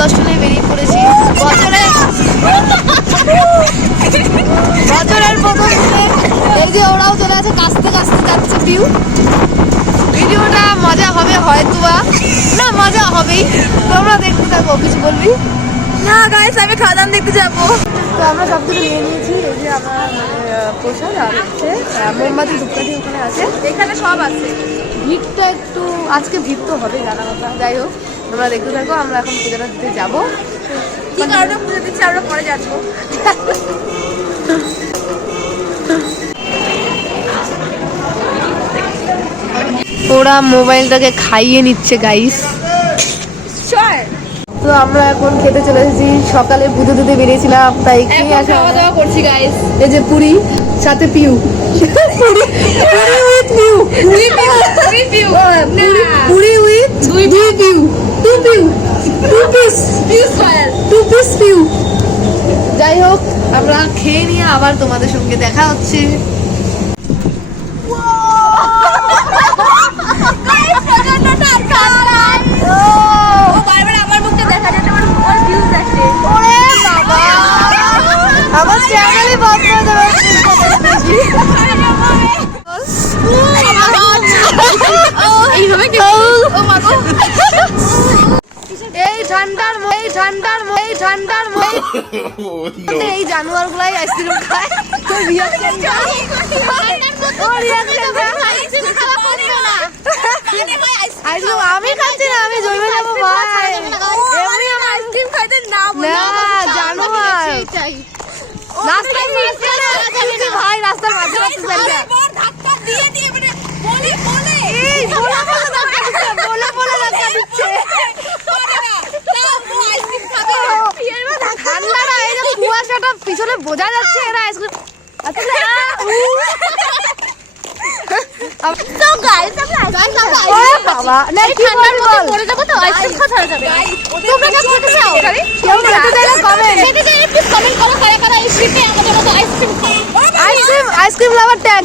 দর্শনে বেরিয়ে পড়েছি বছরের প্রথম দিনে। এই যে ওরাও চলে আছে, কাছতে কাছতে যাচ্ছে ভিউ। ভিডিওটা মজা হবে হয়তো বা না, মজা হবেই, তোমরা দেখতে থাকো। কিছু বলবি না গাইস, আমি খাদান দেখতে যাবো। তো আমরা সব কিছু নিয়ে নিয়েছি। এই যে আমার পোশাক আর হচ্ছে মোমবাতি ধূপকাঠি ওখানে আছে, এখানে সব আছে। ভিড়টা একটু আজকে ভিড় তো হবে জানা কথা। যাই হোক তোমরা দেখতে থাকো। আমরা এখন পূজাটা দিতে যাবো। কি কারণে পুজো দিচ্ছি আমরা পরে যাবো। ওরা মোবাইলটাকে খাইয়ে নিচ্ছে গাইস। তো আমরা এখন খেতে চলে এসেছি। সকালে পুজো দিতে বেরিয়েছিলাম, তাই খেয়ে আসা খাওয়া দাওয়া করছি গাইস। এই যে পুরি সাথে পিউ, পুরি উইথ দুই পিউ, টু পিস পিউ। যাই হোক আমরা খেয়ে নিয়ে আবার তোমাদের সঙ্গে দেখা হচ্ছে। আমার চ্যানেলই বন্ধ হয়ে যাবে। এই ঠান্ডার এই জানোয়ার গুলাই আইসক্রিম খায়। আমি খাচ্ছি না, আমি জমে যাবো ভাই। আইসক্রিম খাইতে না জানোয়ার রাস্তার মাঝখানে ভাই, রাস্তার মাঝখানে ধাক্কা দিয়ে দিয়ে মানে বলে বলে ঠান্ডাটা এই যে কুয়াশাটা পিছনে বোঝা যাচ্ছে, এরা আইসক্রিম আইসক্রিম লাভার ট্যাগ।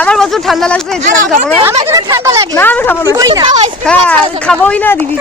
আমার প্রচুর ঠান্ডা লাগছে, এই জন্য আমি খাবো না। আমার ঠান্ডা লাগে না আমি খাবো না, খাবোই না দিদি।